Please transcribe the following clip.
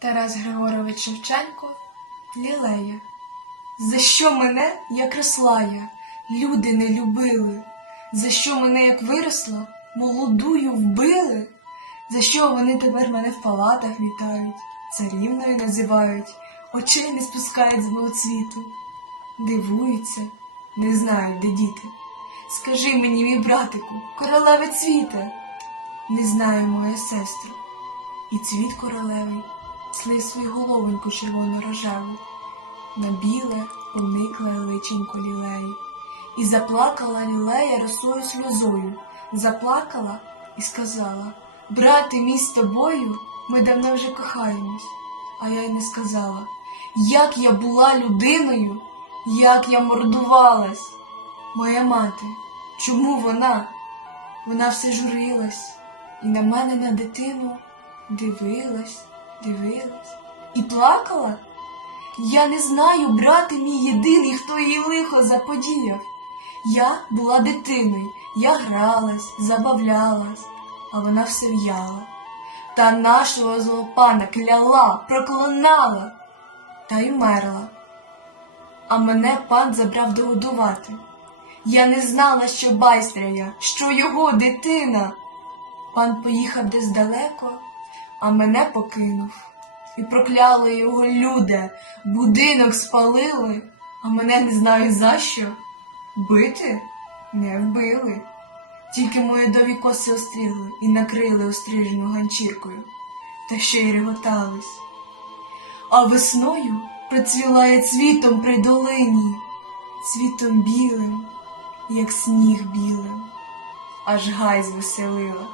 Тарас Григорович Шевченко Лілея. За що мене, як росла я, люди не любили? За що мене, як виросла, молодую вбили? За що вони тепер мене в палатах вітають, царівною називають, очей не спускають з мого цвіту? Дивуються, не знають, де діти. Скажи мені, мій братику, королеве цвіте, не знаю, моя сестро, і цвіт королевий слив свою головоньку червоно рожеву на біле уникле личенько лілеї. І заплакала лілея росою сльозою, заплакала і сказала Брате мій з тобою, ми давно вже кохаємось. А я й не сказала, як я була людиною, як я мордувалась. Моя мати, чому вона? Вона все журилась і на мене на дитину дивилась, дивилась і плакала. Я не знаю, брате мій єдиний, хто її лихо заподіяв. Я була дитиною, я гралась, забавлялась, а вона все в'яла. Та нашого злого пана кляла, проклинала та й мерла. А мене пан забрав догодувати. Я не знала, що байстря я, що його дитина. Пан поїхав десь далеко, а мене покинув. І прокляли його люди, будинок спалили, а мене не знаю за що. Бити не вбили. Тільки мої дові коси острігли і накрили острижену ганчіркою, та ще й реготались. А весною процвіла я цвітом при долині, цвітом білим, як сніг білим, аж гай звеселила.